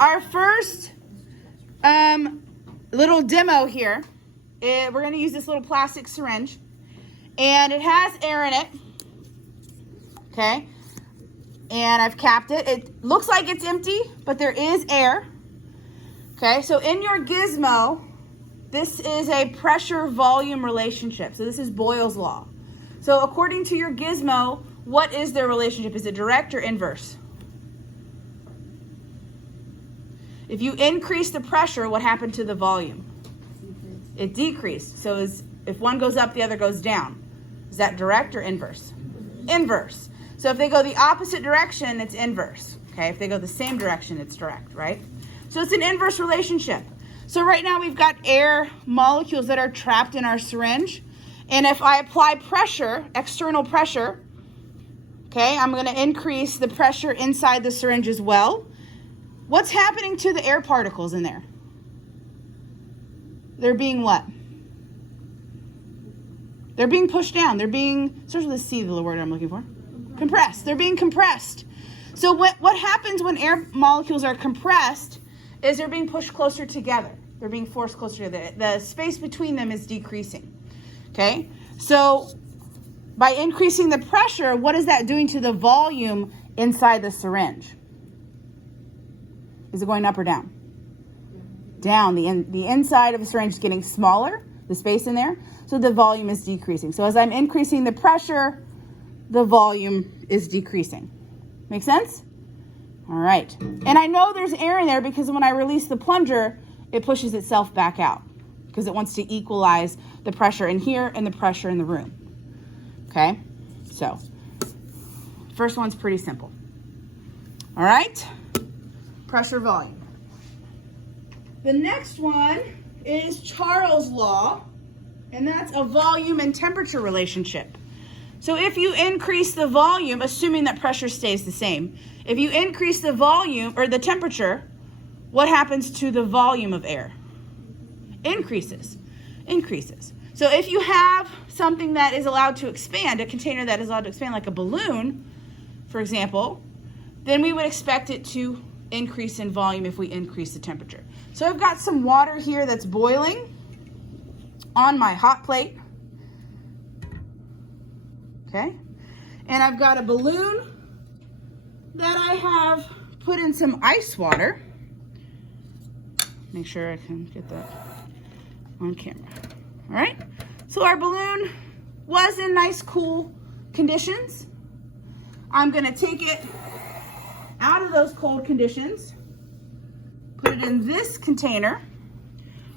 our first little demo here, we're going to use this little plastic syringe, and it has air in it, okay, and I've capped it. It looks like it's empty, but there is air, okay. So in your gizmo, this is a pressure-volume relationship. So this is Boyle's law. So according to your gizmo, what is their relationship? Is it direct or inverse? If you increase the pressure, what happened to the volume? It decreased. So if one goes up, the other goes down. Is that direct or inverse? Inverse. So if they go the opposite direction, it's inverse. Okay, if they go the same direction, it's direct, right? So it's an inverse relationship. So right now we've got air molecules that are trapped in our syringe. And if I apply pressure, external pressure, okay, I'm going to increase the pressure inside the syringe as well. What's happening to the air particles in there? They're being what? They're being pushed down. They're being, starts with a C, the word I'm looking for. Compressed. They're being compressed. So what happens when air molecules are compressed is they're being pushed closer together. They're being forced closer together. The space between them is decreasing. Okay? So by increasing the pressure, what is that doing to the volume inside the syringe? Is it going up or down? Down. The inside of the syringe is getting smaller, the space in there, so the volume is decreasing. So as I'm increasing the pressure, the volume is decreasing. Make sense? All right. And I know there's air in there because when I release the plunger, it pushes itself back out because it wants to equalize the pressure in here and the pressure in the room. Okay? So, first one's pretty simple. All right? Pressure volume. The next one is Charles' law, and that's a volume and temperature relationship. So if you increase the volume, assuming that pressure stays the same, if you increase the volume or the temperature, what happens to the volume of air? Increases. So if you have something that is allowed to expand, a container that is allowed to expand like a balloon, for example, then we would expect it to increase in volume if we increase the temperature. So I've got some water here that's boiling on my hot plate. Okay? And I've got a balloon that I have put in some ice water. Make sure I can get that on camera. All right? So our balloon was in nice cool conditions. I'm going to take it out of those cold conditions, put it in this container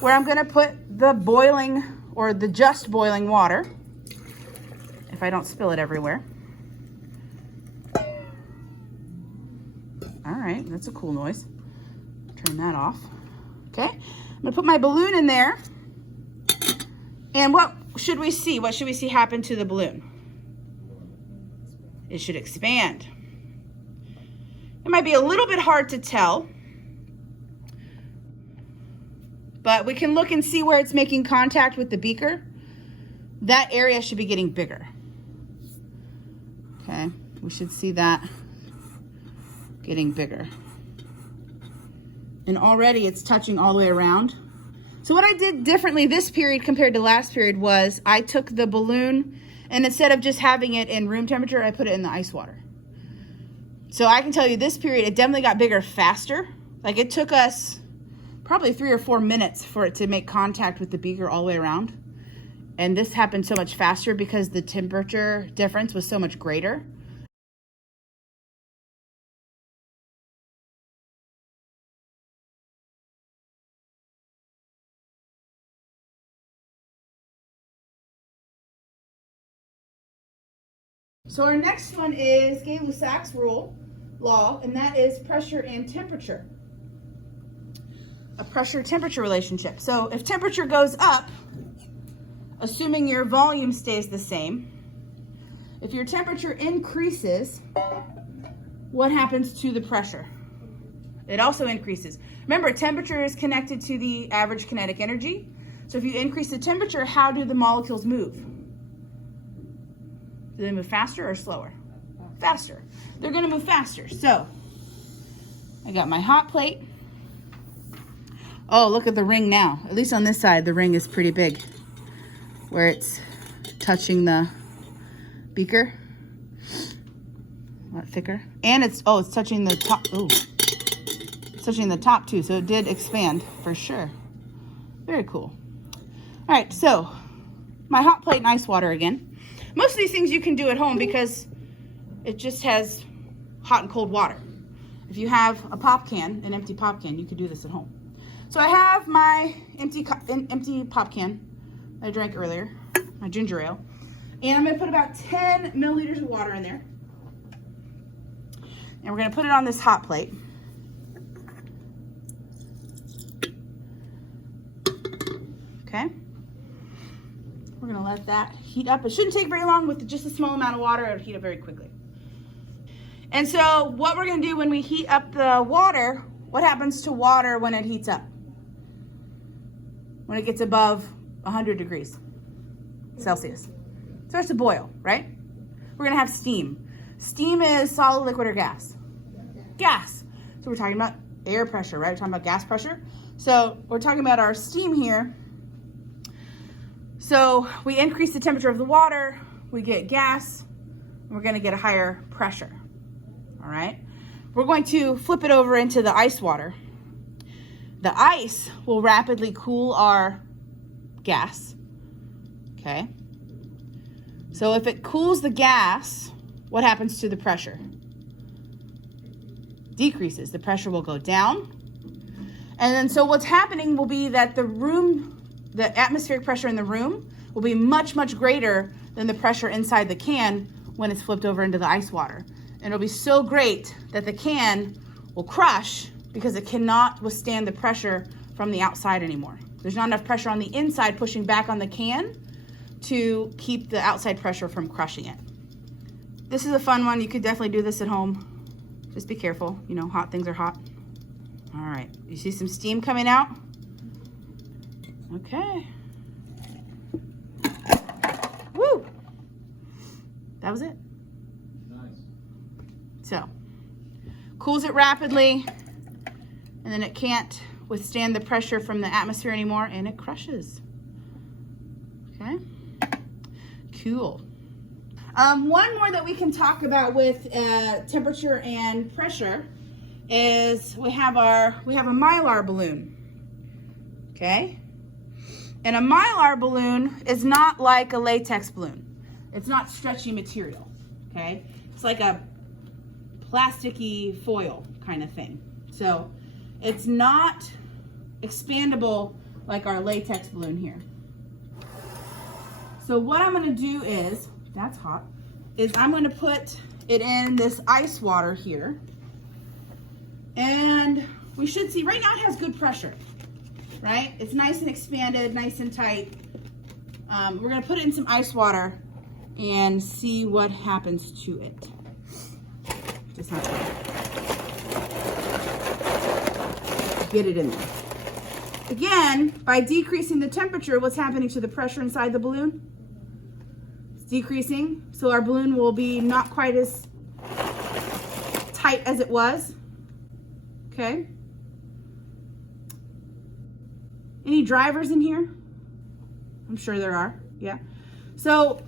where I'm going to put the boiling or the just boiling water, if I don't spill it everywhere. All right, that's a cool noise. Turn that off. Okay, I'm going to put my balloon in there. And what should we see? What should we see happen to the balloon? It should expand. It might be a little bit hard to tell, but we can look and see where it's making contact with the beaker. That area should be getting bigger. Okay, we should see that getting bigger. And already it's touching all the way around. So what I did differently this period compared to last period was I took the balloon and instead of just having it in room temperature, I put it in the ice water. So I can tell you this period, it definitely got bigger faster. Like it took us probably 3 or 4 minutes for it to make contact with the beaker all the way around. And this happened so much faster because the temperature difference was so much greater. So our next one is Gay-Lussac's law, and that is pressure and temperature. A pressure-temperature relationship. So if temperature goes up, assuming your volume stays the same, if your temperature increases, what happens to the pressure? It also increases. Remember, temperature is connected to the average kinetic energy. So if you increase the temperature, how do the molecules move? Do they move faster or slower? Faster. They're going to move faster. So I got my hot plate. Oh, look at the ring now. At least on this side, the ring is pretty big where it's touching the beaker. A lot thicker. And it's touching the top. Ooh. It's touching the top too, so it did expand for sure. Very cool. All right, so my hot plate and ice water again. Most of these things you can do at home because it just has hot and cold water. If you have a pop can, an empty pop can, you could do this at home. So I have my empty pop can that I drank earlier, my ginger ale. And I'm gonna put about 10 milliliters of water in there. And we're gonna put it on this hot plate. Okay. We're gonna let that heat up. It shouldn't take very long with just a small amount of water. It'll heat up very quickly. And so what we're gonna do when we heat up the water, what happens to water when it heats up? When it gets above 100 degrees Celsius. It starts to boil, right? We're gonna have steam. Steam is solid, liquid, or gas? Gas. So we're talking about air pressure, right? We're talking about gas pressure. So we're talking about our steam here. So we increase the temperature of the water, we get gas, and we're gonna get a higher pressure, all right? We're going to flip it over into the ice water. The ice will rapidly cool our gas, okay? So if it cools the gas, what happens to the pressure? Decreases. The pressure will go down. And then so what's happening will be that the atmospheric pressure in the room will be much, much greater than the pressure inside the can when it's flipped over into the ice water. And it'll be so great that the can will crush because it cannot withstand the pressure from the outside anymore. There's not enough pressure on the inside pushing back on the can to keep the outside pressure from crushing it. This is a fun one. You could definitely do this at home. Just be careful. You know, hot things are hot. All right, you see some steam coming out? Okay. Woo! That was it. Nice. So, cools it rapidly, and then it can't withstand the pressure from the atmosphere anymore, and it crushes. Okay? Cool. One more that we can talk about with temperature and pressure is we have a Mylar balloon. Okay? And a Mylar balloon is not like a latex balloon. It's not stretchy material. Okay? It's like a plasticky foil kind of thing. So it's not expandable like our latex balloon here. So what I'm going to do is, that's hot, is I'm going to put it in this ice water here. And we should see, right now it has good pressure, right? It's nice and expanded, nice and tight. We're going to put it in some ice water and see what happens to it. Just have to get it in there. Again, by decreasing the temperature, what's happening to the pressure inside the balloon? It's decreasing, so our balloon will be not quite as tight as it was. Okay. Any drivers in here? I'm sure there are. Yeah. So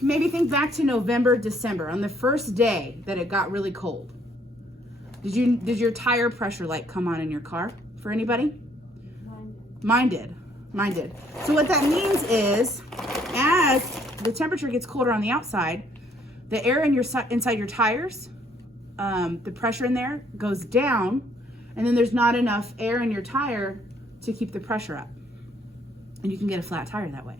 maybe think back to November, December, on the first day that it got really cold. Did your tire pressure light come on in your car for anybody? Mine did. Mine did. So what that means is, as the temperature gets colder on the outside, the air inside your tires, the pressure in there goes down, and then there's not enough air in your tire to keep the pressure up. And you can get a flat tire that way.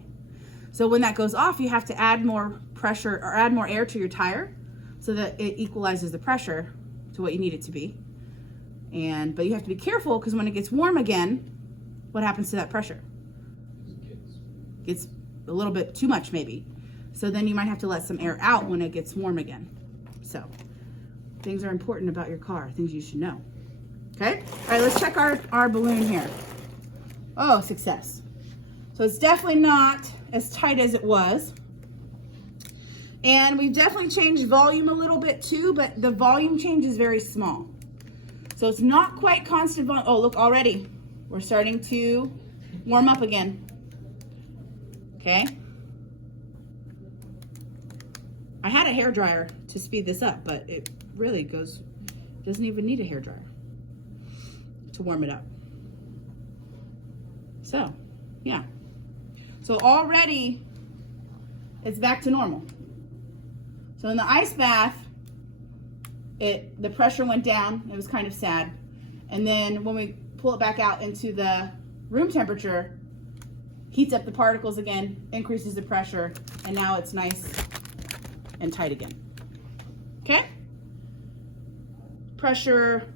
So when that goes off, you have to add more pressure or add more air to your tire so that it equalizes the pressure to what you need it to be. But you have to be careful because when it gets warm again, what happens to that pressure? Gets a little bit too much maybe. So then you might have to let some air out when it gets warm again. So things are important about your car, things you should know. Okay, all right, let's check our balloon here. Oh, success. So it's definitely not as tight as it was. And we've definitely changed volume a little bit too, but the volume change is very small. So it's not quite constant volume. Oh, look already. We're starting to warm up again. Okay. I had a hairdryer to speed this up, but it really doesn't even need a hairdryer to warm it up. So, yeah. So already it's back to normal. So in the ice bath, the pressure went down. It was kind of sad. And then when we pull it back out into the room temperature, heats up the particles again, increases the pressure, and now it's nice and tight again. Okay? Pressure,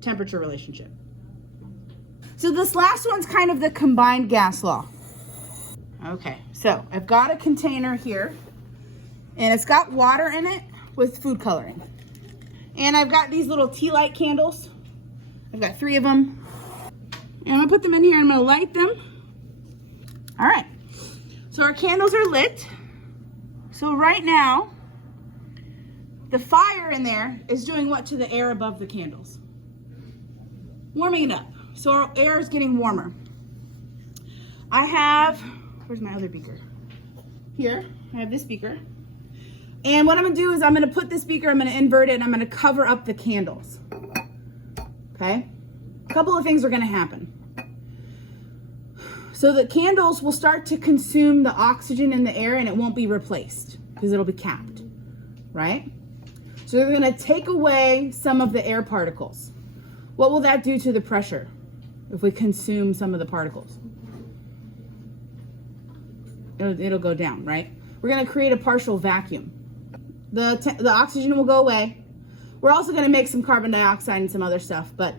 temperature relationship. So this last one's kind of the combined gas law. Okay, so I've got a container here, and it's got water in it with food coloring. And I've got these little tea light candles. I've got 3 of them. And I'm gonna put them in here and I'm gonna light them. All right, so our candles are lit. So right now, the fire in there is doing what to the air above the candles? Warming it up. So our air is getting warmer. I have, where's my other beaker? Here, I have this beaker. And what I'm gonna do is I'm gonna put this beaker, I'm gonna invert it, and I'm gonna cover up the candles. Okay? A couple of things are gonna happen. So the candles will start to consume the oxygen in the air and it won't be replaced because it'll be capped, right? So they're gonna take away some of the air particles. What will that do to the pressure if we consume some of the particles? It'll go down, right? We're gonna create a partial vacuum. The oxygen will go away. We're also gonna make some carbon dioxide and some other stuff, but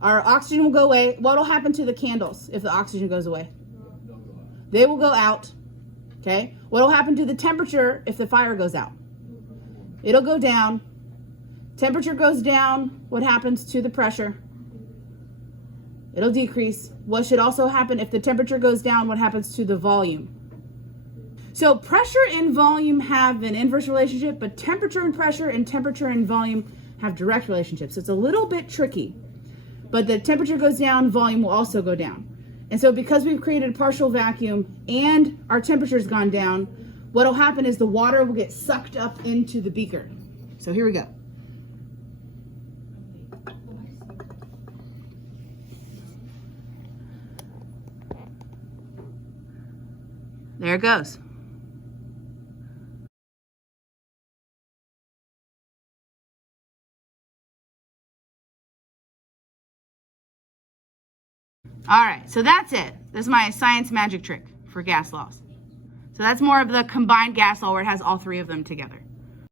our oxygen will go away. What will happen to the candles if the oxygen goes away? They will go out, okay? What will happen to the temperature if the fire goes out? It'll go down. Temperature goes down. What happens to the pressure? It'll decrease. What should also happen if the temperature goes down? What happens to the volume? So pressure and volume have an inverse relationship, but temperature and pressure and temperature and volume have direct relationships. It's a little bit tricky, but the temperature goes down, volume will also go down. And so because we've created a partial vacuum and our temperature's gone down, what'll happen is the water will get sucked up into the beaker. So here we go. There it goes. All right, so that's it. This is my science magic trick for gas laws. So that's more of the combined gas law where it has all 3 of them together.